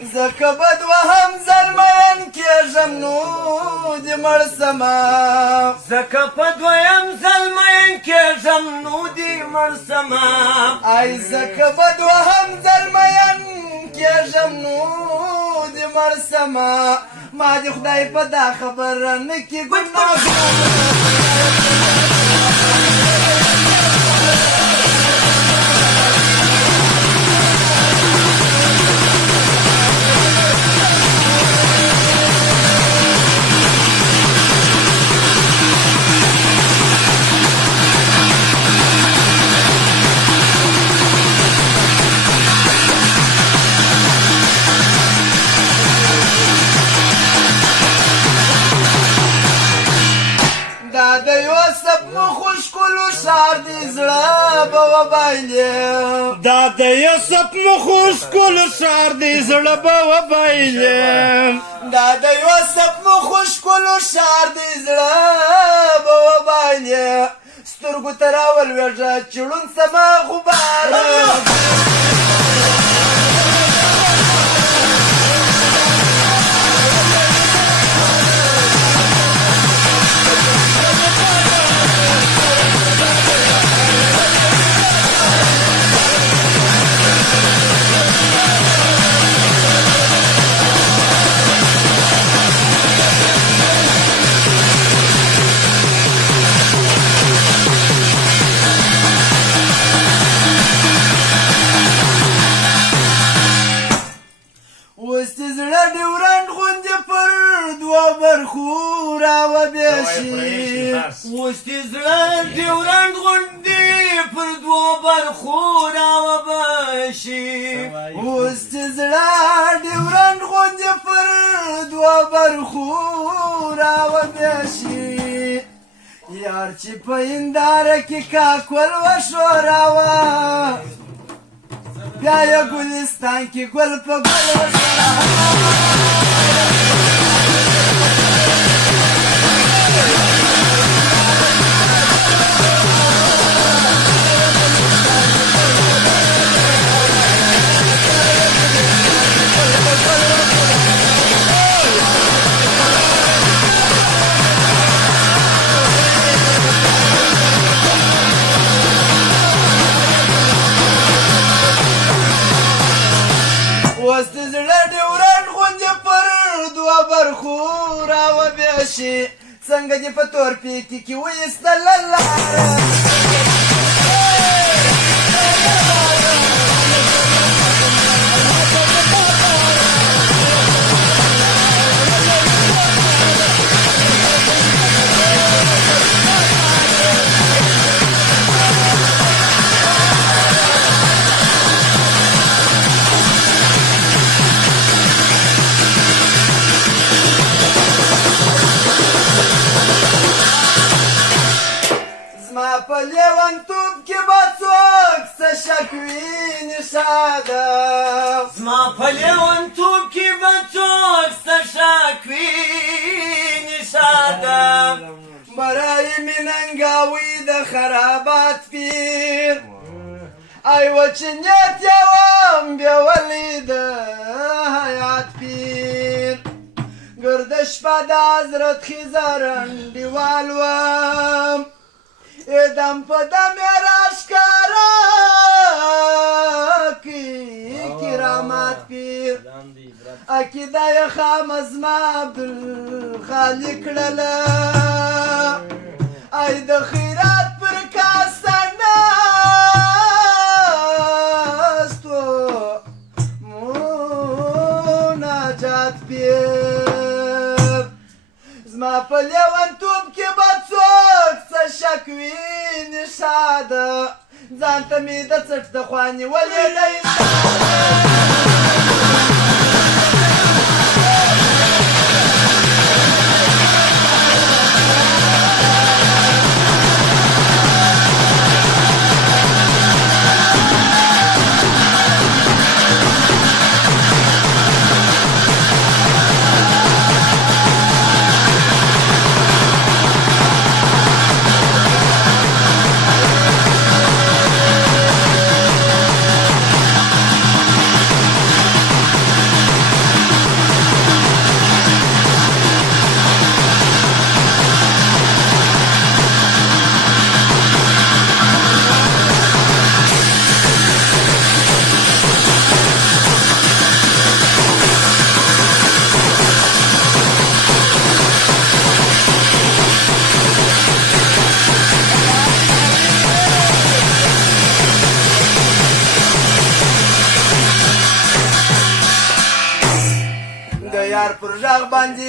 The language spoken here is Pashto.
زکه بد وهم زلمین کېږم نو دې مړ سمه زکه په دویم زلمین کېږم نو دې مړ سمه ای زکه بد وهم زلمین کېږم نو دې مړ سمه ما دې خدای په دا خبره نه کې ګناه دا د یوسف مخوش کول شار دی زړه به وبایلم دا د یوسف مخوش کول شار دی زړه به وبایلم سترګو ته راولوېږه چړون سما غبار اوس دې زړه ډیورنډ غوندې پر دوو برخو راوبشي اوس دې زړه ډیورنډ غوندې پر دوو برخو راوبشي یار چې په هنداره کې کاکل وښوراوه بیا یې ګلستان کې ګل په ګل وښوراوه اوس دې زړه ډیورنډ غوندې پر دوه برخو راوبشي څنګه دې په تورپیکي کې وایستله لاره په لیونتوب کې به څوک څه شک ویني شاده زما په لیونتوب کې به څوک څه شک ویني شاده برای مې ننګاوي د خرابات پیر ای وچ نیت یې وم بیولې د حیات پیر ګرده شپه د حضرت خیزر انډیوال وم دم په دم یې راښکاره کړي کرامات پیر عقیده یې خامه زما عبدالخالق کړله ای د خیرات پر کاسه ناستو مناجات پیر زما په لیونتوب کې به څوک څه شک ویني شاده ځان ته مې د څټ د خوا نیولې دی یار پر غږ باندې